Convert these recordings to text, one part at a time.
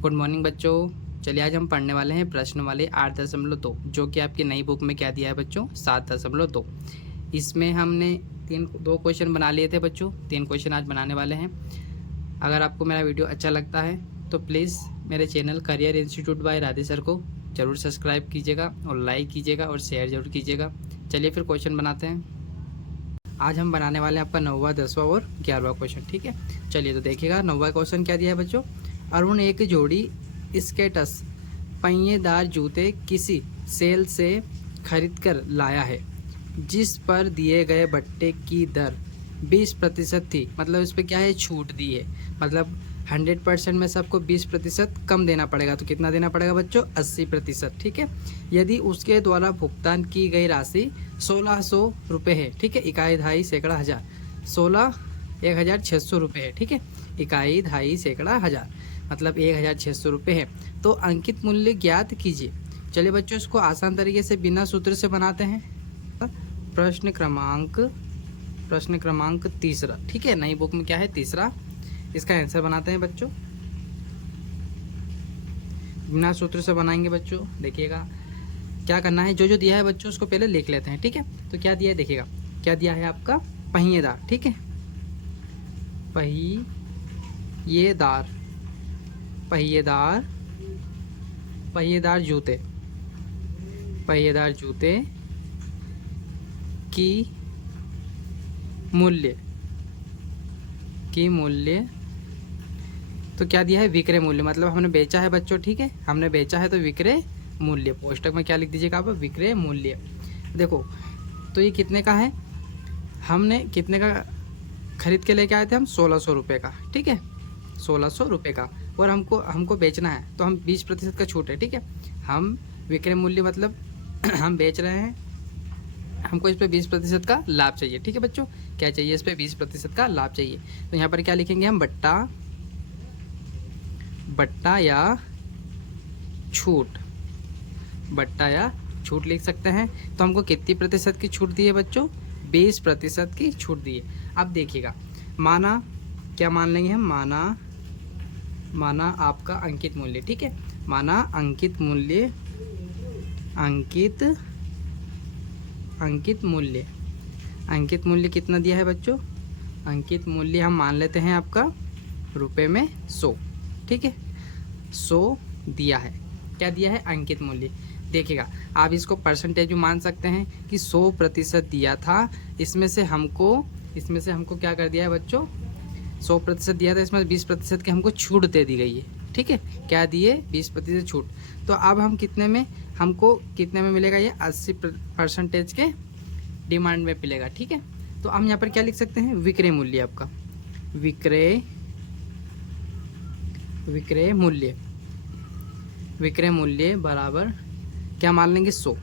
Good morning बच्चों। चलिए आज हम पढ़ने वाले हैं प्रश्न वाले 8.2, जो कि आपकी नई बुक में क्या दिया है बच्चों, 7.2। इसमें हमने दो क्वेश्चन बना लिए थे बच्चों, 3 क्वेश्चन आज बनाने वाले हैं। अगर आपको मेरा वीडियो अच्छा लगता है तो प्लीज़ मेरे channel career institute by Radhe sir को ज़रूर सब्सक्राइब कीजिएगा और लाइक कीजिएगा और शेयर ज़रूर कीजिएगा। चलिए फिर क्वेश्चन बनाते हैं। आज हम बनाने वाले हैं आपका 9वां, 10वां और 11वां क्वेश्चन। ठीक है, चलिए तो देखिएगा 9वां क्वेश्चन क्या दिया है बच्चों। अरुण एक जोड़ी स्केटस पहिएदार जूते किसी सेल से खरीद कर लाया है, जिस पर दिए गए बट्टे की दर 20% थी। मतलब इस पर क्या है, छूट दी है। मतलब 100% में से आपको 20% कम देना पड़ेगा। तो कितना देना पड़ेगा बच्चों, 80%। ठीक है, यदि उसके द्वारा भुगतान की गई राशि 1600 रुपये है। ठीक है, इकाई, दहाई, सैकड़ा, हज़ार। 16,600 रुपये है। ठीक है, इकाई, दहाई, सैकड़ा, हज़ार, मतलब 1,600 रुपये है। तो अंकित मूल्य ज्ञात कीजिए। चलिए बच्चों, इसको आसान तरीके से बिना सूत्र से बनाते हैं। प्रश्न क्रमांक तीसरा। ठीक है, नई बुक में क्या है, तीसरा। इसका आंसर बनाते हैं बच्चों, बिना सूत्र से बनाएंगे बच्चों। देखिएगा क्या करना है, जो जो दिया है बच्चों उसको पहले लिख लेते हैं। ठीक है, तो क्या दिया है देखिएगा, क्या दिया है आपका, पहिएदार। ठीक है, पहिएदार जूते की मूल्य तो क्या दिया है, विक्रय मूल्य। मतलब हमने बेचा है बच्चों। ठीक है, हमने बेचा है तो विक्रय मूल्य, पोष्टक में क्या लिख दीजिएगा आप, विक्रय मूल्य। देखो तो ये कितने का है, हमने कितने का खरीद के लेके आए थे हम, 1600 रुपये का। ठीक है, 1600 रुपये का, और हमको बेचना है तो हम 20% का छूट है। ठीक है, हम विक्रय मूल्य मतलब हम बेच रहे हैं, हमको इस पे 20% का लाभ चाहिए। ठीक है बच्चों, क्या चाहिए, इस पे 20% का लाभ चाहिए। तो यहाँ पर क्या लिखेंगे हम, बट्टा या छूट लिख सकते हैं। तो हमको कितनी प्रतिशत की छूट दी है बच्चों, 20% की छूट दी है। अब देखिएगा, माना क्या मान लेंगे हम, माना आपका अंकित मूल्य। ठीक है, माना अंकित मूल्य कितना दिया है बच्चों, अंकित मूल्य हम मान लेते हैं आपका रुपए में 100। ठीक है, 100 दिया है। क्या दिया है, अंकित मूल्य। देखिएगा आप इसको परसेंटेज में मान सकते हैं कि 100% दिया था, इसमें से हमको क्या कर दिया है बच्चों, 100% दिया था, इसमें 20% की हमको छूट दे दी गई है। ठीक है, क्या दिए, 20% छूट। तो अब हमको कितने में मिलेगा, ये 80% के डिमांड में मिलेगा। ठीक है, तो हम यहाँ पर क्या लिख सकते हैं, विक्रय मूल्य आपका, विक्रय मूल्य बराबर क्या मान लेंगे, 100।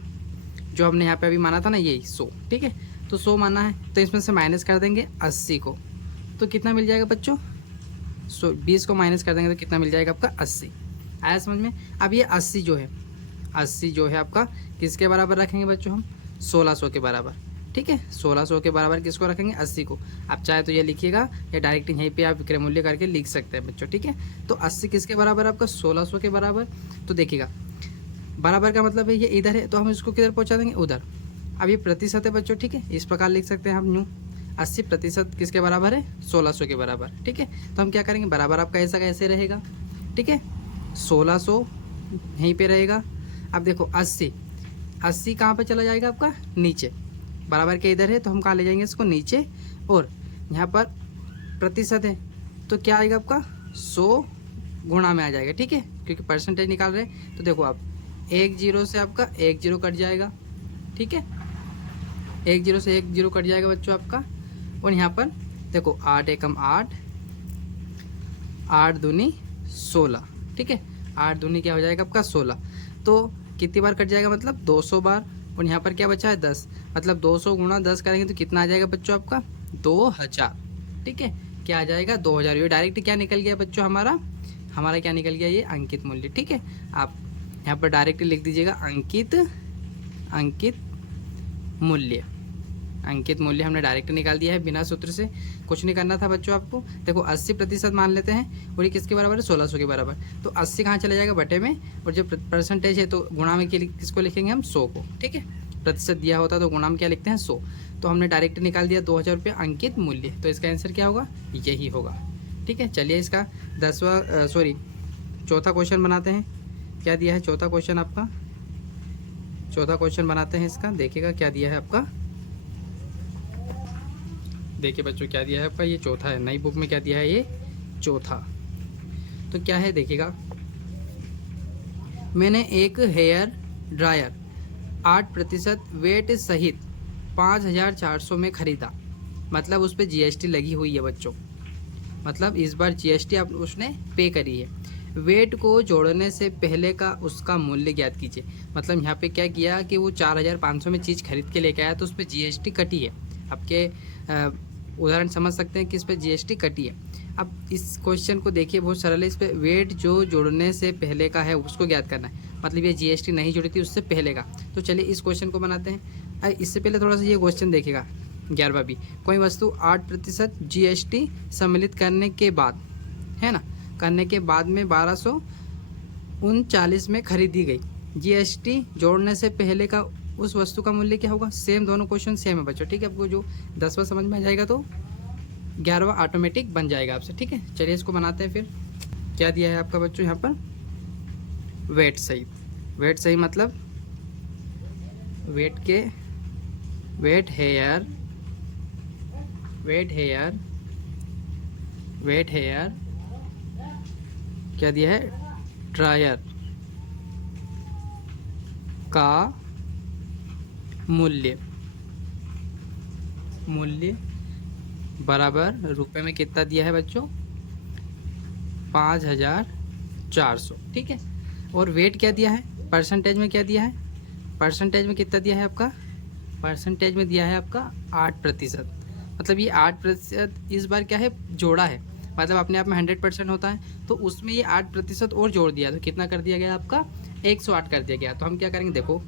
जो हमने यहाँ पे अभी माना था ना, यही 100। ठीक है, तो 100 माना है, तो इसमें से माइनस कर देंगे 80 को, तो कितना मिल जाएगा बच्चों, 20 को माइनस कर देंगे तो कितना मिल जाएगा आपका, 80। आया समझ में। अब ये 80 जो है आपका किसके बराबर रखेंगे बच्चों, हम 1600 के बराबर। ठीक है, 1600 के बराबर किसको रखेंगे, 80 को। आप चाहे तो ये लिखिएगा या डायरेक्ट यहीं पे आप विक्रय मूल्य करके लिख सकते हैं बच्चों। ठीक है, तो 80 किसके बराबर, आपका 1600 के बराबर। तो देखिएगा बराबर का मतलब है ये इधर है, तो हम इसको किधर पहुँचा देंगे, उधर। अब ये प्रतिशत है बच्चों। ठीक है, इस प्रकार लिख सकते हैं हम यूँ, 80% किसके बराबर है, 1600 के बराबर। ठीक है, तो हम क्या करेंगे, बराबर आपका ऐसा कैसे रहेगा। ठीक है, 1600 यहीं पे रहेगा। अब देखो 80 कहाँ पे चला जाएगा आपका, नीचे। बराबर के इधर है तो हम कहाँ ले जाएंगे इसको, नीचे। और यहाँ पर प्रतिशत है तो क्या आएगा आपका, 100 गुणा में आ जाएगा। ठीक है, क्योंकि परसेंटेज निकाल रहे हैं। तो देखो आप 1 0 से आपका 1 0 कट जाएगा। ठीक है, 1 0 से 1 0 कट जाएगा बच्चों आपका। और यहाँ पर देखो 8 एकम 8, 8 दूनी 16। ठीक है, 8 दूनी क्या हो जाएगा आपका, 16। तो कितनी बार कट जाएगा, मतलब 200 बार। और यहाँ पर क्या बचा है, 10। मतलब 200 गुणा 10 करेंगे तो कितना आ जाएगा बच्चों आपका, 2000। ठीक है, क्या आ जाएगा, 2000। ये डायरेक्ट क्या निकल गया बच्चों, हमारा क्या निकल गया, ये अंकित मूल्य। ठीक है, आप यहाँ पर डायरेक्ट लिख दीजिएगा अंकित मूल्य हमने डायरेक्ट निकाल दिया है बिना सूत्र से। कुछ नहीं करना था बच्चों आपको। देखो 80% मान लेते हैं और ये किसके बराबर है, 1600 के बराबर। तो 80 कहाँ चला जाएगा, बटे में, और जो परसेंटेज है तो गुणा में किसको लिखेंगे हम, 100 को। ठीक है, प्रतिशत दिया होता तो गुणा में क्या लिखते हैं, 100। तो हमने डायरेक्ट निकाल दिया 2000 रुपये अंकित मूल्य। तो इसका आंसर क्या होगा, यही होगा। ठीक है, चलिए इसका चौथा क्वेश्चन बनाते हैं। क्या दिया है चौथा क्वेश्चन आपका, चौथा क्वेश्चन बनाते हैं इसका। देखिएगा क्या दिया है आपका, देखिए बच्चों क्या दिया है आपका, ये चौथा है, नई बुक में क्या दिया है, ये चौथा। तो क्या है देखिएगा, मैंने एक हेयर ड्रायर 8% वेट सहित 5400 में ख़रीदा। मतलब उस पर जीएसटी लगी हुई है बच्चों, मतलब इस बार जीएसटी आप उसने पे करी है। वेट को जोड़ने से पहले का उसका मूल्य ज्ञात कीजिए। मतलब यहाँ पे क्या किया कि वो 4500 में चीज़ खरीद के लेके आया तो उस पर जीएसटी कटी है। आपके उदाहरण समझ सकते हैं कि इस पर जीएसटी कटी है। अब इस क्वेश्चन को देखिए, बहुत सरल है। इस पर वेट जो जोड़ने से पहले का है उसको ज्ञात करना है, मतलब ये जीएसटी नहीं जुड़ी थी उससे पहले का। तो चलिए इस क्वेश्चन को बनाते हैं। इससे पहले थोड़ा सा ये क्वेश्चन देखिएगा 11वां भी। कोई वस्तु 8% जीएसटी सम्मिलित करने के बाद, है ना, करने के बाद में 1239 में खरीदी गई। जीएसटी जोड़ने से पहले का उस वस्तु का मूल्य क्या होगा। सेम, दोनों क्वेश्चन सेम है बच्चों। ठीक है, आपको जो 10वां समझ में आ जाएगा तो 11वां ऑटोमेटिक बन जाएगा आपसे। ठीक है, चलिए इसको बनाते हैं फिर। क्या दिया है आपका बच्चों यहाँ पर, वेट सही। वेट सही मतलब वेट हेयर क्या दिया है, ड्रायर का मूल्य बराबर रुपए में कितना दिया है बच्चों, 5400। ठीक है, और वेट क्या दिया है, परसेंटेज में क्या दिया है, परसेंटेज में कितना दिया है आपका, परसेंटेज में दिया है आपका 8%। मतलब ये 8% इस बार क्या है, जोड़ा है। मतलब अपने आप में 100% होता है, तो उसमें ये 8% और जोड़ दिया तो कितना कर दिया गया आपका, 108 कर दिया गया। तो हम क्या करेंगे, देखो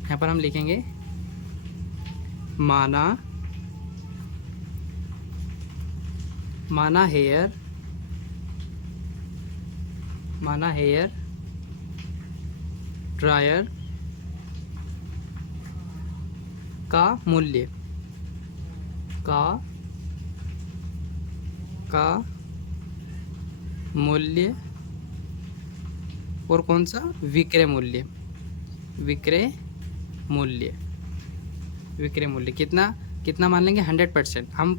यहाँ पर हम लिखेंगे माना हेयर ड्रायर का मूल्य और कौन सा, विक्रय मूल्य कितना मान लेंगे, 100%। हम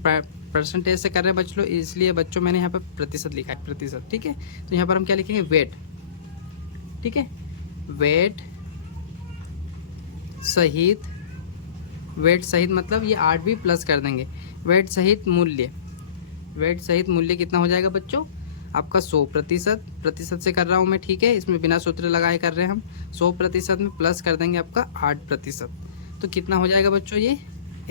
परसेंटेज से कर रहे हैं बच्चों, इसलिए बच्चों मैंने यहाँ पर प्रतिशत लिखा है, प्रतिशत। ठीक है, तो यहाँ पर हम क्या लिखेंगे, वेट। ठीक है, वेट सहित मतलब ये 8 भी प्लस कर देंगे। वेट सहित मूल्य कितना हो जाएगा बच्चों आपका, 100%। से कर रहा हूँ मैं, ठीक है, इसमें बिना सूत्र लगाए कर रहे हैं हम। 100% में प्लस कर देंगे आपका 8%, तो कितना हो जाएगा बच्चों, ये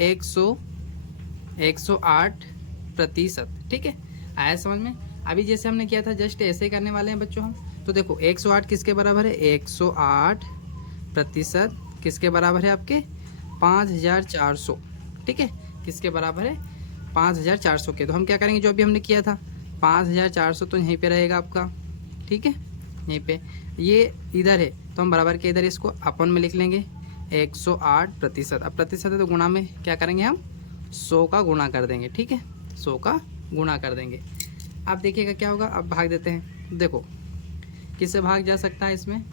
108%। ठीक है, आया समझ में। अभी जैसे हमने किया था जस्ट ऐसे ही करने वाले हैं बच्चों हम। तो देखो 108 किसके बराबर है, 108% किसके बराबर है आपके, 5400। ठीक है, किसके बराबर है, 5400 के। तो हम क्या करेंगे, जो अभी हमने किया था 5400 तो यहीं पे रहेगा आपका। ठीक है, यहीं पे, ये इधर है तो हम बराबर के इधर इसको अपन में लिख लेंगे 108%। अब प्रतिशत है तो गुणा में क्या करेंगे हम, 100 का गुणा कर देंगे। ठीक है, 100 का गुणा कर देंगे। अब देखिएगा क्या होगा, अब भाग देते हैं। देखो किससे भाग जा सकता है, इसमें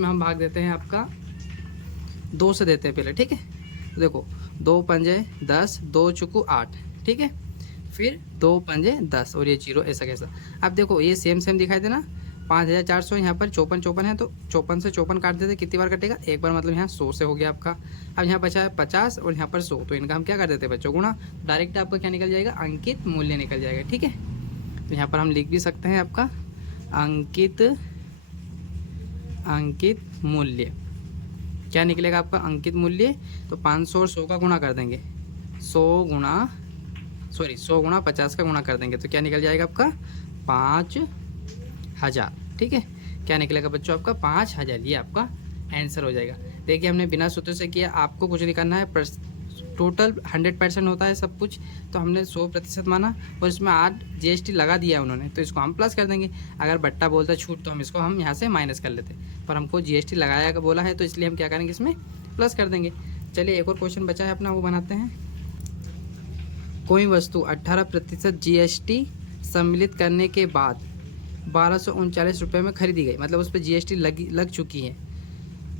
हम भाग देते हैं आपका 2 से देते हैं पहले। ठीक है, तो देखो 2 पंजे 10, 2 चुकू 8। ठीक है, फिर 2 पंजे 10 और ये 0, ऐसा कैसा। अब देखो ये सेम दिखाई देना, 5400 यहाँ पर 54 है तो 54 से 54 काट देते, कितनी बार कटेगा, एक बार। मतलब यहाँ 100 से हो गया आपका। अब यहाँ बचा है 50 और यहाँ पर 100, तो इनका हम क्या कर देते हैं बच्चों, गुणा। डायरेक्ट आपका क्या निकल जाएगा, अंकित मूल्य निकल जाएगा। ठीक है, तो यहाँ पर हम लिख भी सकते हैं आपका अंकित मूल्य। क्या निकलेगा आपका, अंकित मूल्य। तो 500 और 100 का गुणा कर देंगे, 100 गुणा 50 का गुणा कर देंगे, तो क्या निकल जाएगा आपका 5000। ठीक है, क्या निकलेगा बच्चों आपका 5000। ये आपका आंसर हो जाएगा। देखिए हमने बिना सूत्र से किया, आपको कुछ नहीं करना है, टोटल 100% होता है सब कुछ, तो हमने 100% माना और इसमें 8 GST लगा दिया है उन्होंने, तो इसको हम प्लस कर देंगे। अगर बट्टा बोलता छूट तो हम इसको हम यहाँ से माइनस कर लेते, पर हमको GST लगाया बोला है तो इसलिए हम क्या करेंगे, इसमें प्लस कर देंगे। चलिए एक और क्वेश्चन बचा है अपना, वो बनाते हैं। कोई वस्तु 18% GST सम्मिलित करने के बाद 1239 रुपये में खरीदी गई, मतलब उस पर GST लग चुकी है।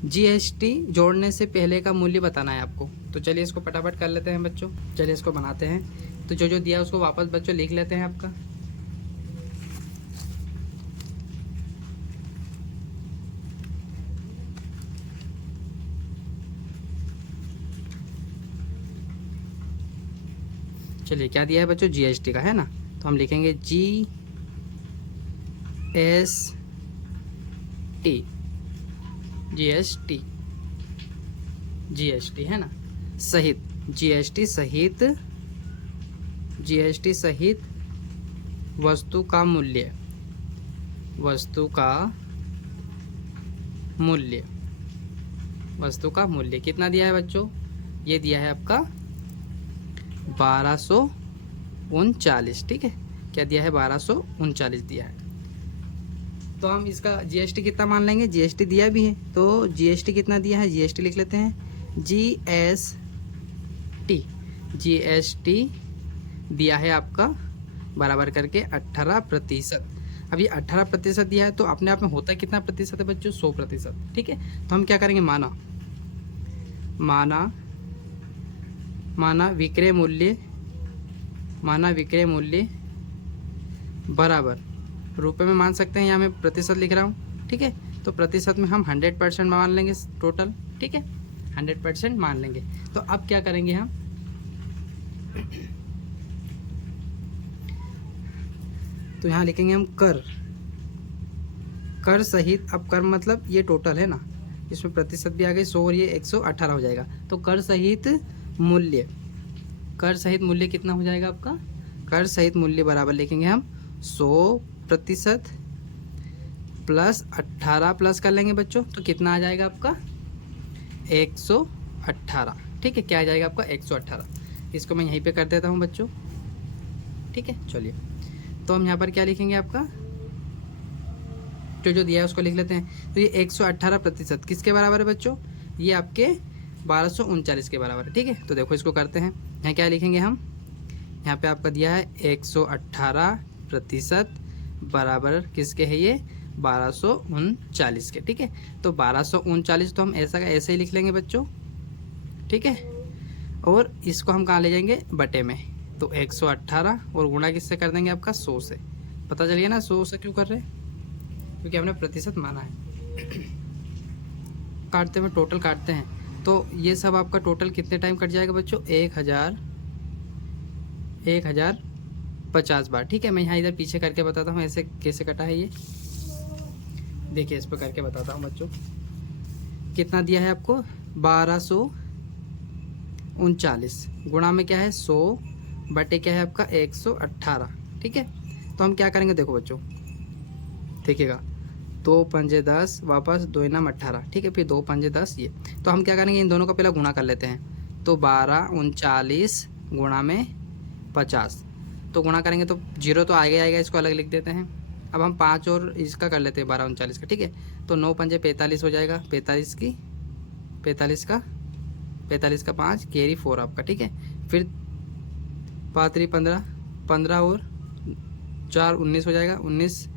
GST जोड़ने से पहले का मूल्य बताना है आपको। तो चलिए इसको फटाफट कर लेते हैं बच्चों, चलिए इसको बनाते हैं। तो जो जो दिया है उसको वापस बच्चों लिख लेते हैं आपका। चलिए क्या दिया है बच्चों, GST का है ना, तो हम लिखेंगे GST है ना, सहित GST सहित वस्तु का मूल्य कितना दिया है बच्चों, ये दिया है आपका 1239। ठीक है, क्या दिया है, 1239 दिया है। तो हम इसका GST कितना मान लेंगे, GST दिया भी है तो GST कितना दिया है, GST लिख लेते हैं। GST दिया है आपका बराबर करके 18%। अब ये 18% दिया है तो अपने आप में होता है कितना प्रतिशत है बच्चों, 100%। ठीक है, तो हम क्या करेंगे, माना विक्रय मूल्य बराबर, रुपए में मान सकते हैं, यहाँ मैं प्रतिशत लिख रहा हूँ। ठीक है, तो प्रतिशत में हम 100% मान लेंगे टोटल। ठीक है, 100% मान लेंगे। तो अब क्या करेंगे हम, तो यहाँ लिखेंगे हम कर सहित। अब कर मतलब ये टोटल है ना, इसमें प्रतिशत भी आ गई 100 और ये 118 हो जाएगा। तो कर सहित मूल्य कितना हो जाएगा आपका, कर सहित मूल्य बराबर लिखेंगे हम 100% प्लस 18 प्लस कर लेंगे बच्चों, तो कितना आ जाएगा आपका 118। ठीक है, क्या आ जाएगा आपका 118। इसको मैं यहीं पे कर देता हूँ बच्चों। ठीक है, चलिए तो हम यहाँ पर क्या लिखेंगे, आपका जो दिया है उसको लिख लेते हैं। तो ये 118% किसके बराबर है बच्चों, ये आपके 1239 के बराबर है। ठीक है, तो देखो इसको करते हैं। यहाँ क्या लिखेंगे हम, यहाँ पे आपका दिया है 118% बराबर किसके है, ये 1239 के। ठीक है, तो 1239 तो हम ऐसा का ऐसे ही लिख लेंगे बच्चों। ठीक है, और इसको हम कहाँ ले जाएंगे, बटे में। तो 118 और गुणा किससे कर देंगे, आपका 100 से। पता चलिए ना 100 से क्यों कर रहे हैं, क्योंकि हमने प्रतिशत माना है। काटते में टोटल काटते हैं, तो ये सब आपका टोटल कितने टाइम कट जाएगा बच्चों, 1050 बार। ठीक है, मैं यहाँ इधर पीछे करके बताता हूँ ऐसे कैसे कटा है ये। देखिए इस पर करके बताता हूँ बच्चों, कितना दिया है आपको 1239 गुणा में क्या है 100 बटे क्या है आपका 118। ठीक है, तो हम क्या करेंगे, देखो बच्चों देखिएगा, 2 पंजे 10 वापस 2 नाम 18। ठीक है, फिर 2 पंजे 10 ये। तो हम क्या करेंगे, इन दोनों का पहले गुणा कर लेते हैं। तो 1239 गुणा में 50, तो गुणा करेंगे तो 0 तो आएगा, इसको अलग लिख देते हैं। अब हम 5 और इसका कर लेते हैं 1239 का। ठीक है, तो 9 पंजे 45 हो जाएगा, 45 का 5 कैरी 4 आपका। ठीक है, फिर 5 15 और 4 19 हो जाएगा, 19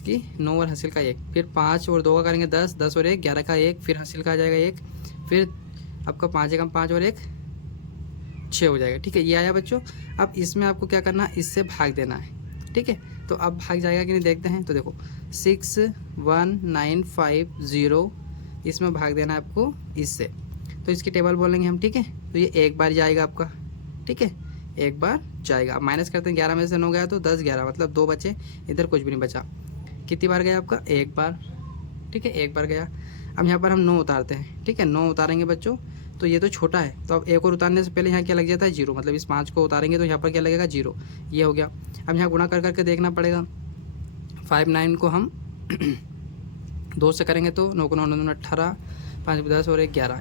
की 9 और हासिल का 1, फिर 5 और 2 का करेंगे 10, 10 और 1 11 का 1, फिर हासिल का आ जाएगा 1, फिर आपका 5 एकम 5 और 1 6 हो जाएगा। ठीक है, ये आया बच्चों। अब इसमें आपको क्या करना है, इससे भाग देना है। ठीक है, तो अब भाग जाएगा कि नहीं देखते हैं। तो देखो 61950 इसमें भाग देना है आपको इससे, तो इसकी टेबल बोलेंगे हम। ठीक है, तो ये एक बार जाएगा आपका। ठीक है, एक बार जाएगा। अब माइनस करते हैं, 11 में से 9 गया तो 10 11 मतलब 2 बचे, इधर कुछ भी नहीं बचा। कितनी बार गया आपका, एक बार। ठीक है, एक बार गया। अब यहाँ पर हम 9 उतारते हैं। ठीक है, 9 उतारेंगे बच्चों, तो ये तो छोटा है, तो अब एक और उतारने से पहले यहाँ क्या लग जाता है 0, मतलब इस 5 को उतारेंगे तो यहाँ पर क्या लगेगा 0, ये हो गया। अब यहाँ गुणा कर करके देखना पड़ेगा। 59 को हम 2 से करेंगे तो 9 को 9 9 18, 5 10 और 1 11,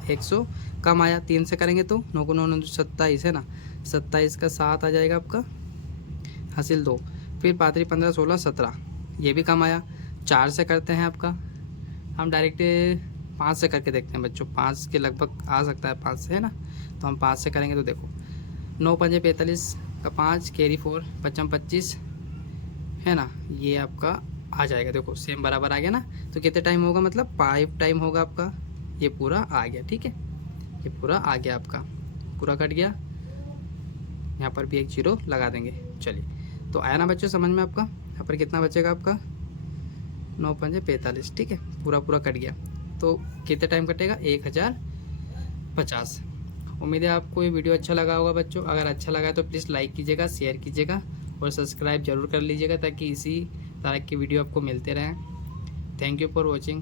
कम आया, 3 से करेंगे तो 9 को 9 9 27 है ना, 27 का 7 आ जाएगा आपका, हासिल 2, फिर 5 3 15 16 17, ये भी कम आया। 4 से करते हैं आपका, हम डायरेक्ट 5 से करके देखते हैं बच्चों, 5 के लगभग आ सकता है 5 से है ना, तो हम 5 से करेंगे तो देखो 9 5 45 का 5 कैरी 4 55 25 है ना, ये आपका आ जाएगा। देखो सेम बराबर आ गया ना, तो कितने टाइम होगा, मतलब 5 टाइम होगा आपका, ये पूरा आ गया। ठीक है, ये पूरा आ गया आपका, पूरा कट गया। यहाँ पर भी एक जीरो लगा देंगे। चलिए, तो आया ना बच्चों समझ में आपका। यहाँ पर कितना बचेगा आपका, 9 5 45। ठीक है, पूरा पूरा कट गया। तो कितने टाइम कटेगा, 1050। उम्मीद है आपको ये वीडियो अच्छा लगा होगा बच्चों। अगर अच्छा लगा तो प्लीज़ लाइक कीजिएगा, शेयर कीजिएगा और सब्सक्राइब जरूर कर लीजिएगा, ताकि इसी तरह की वीडियो आपको मिलते रहें। Thank you for watching.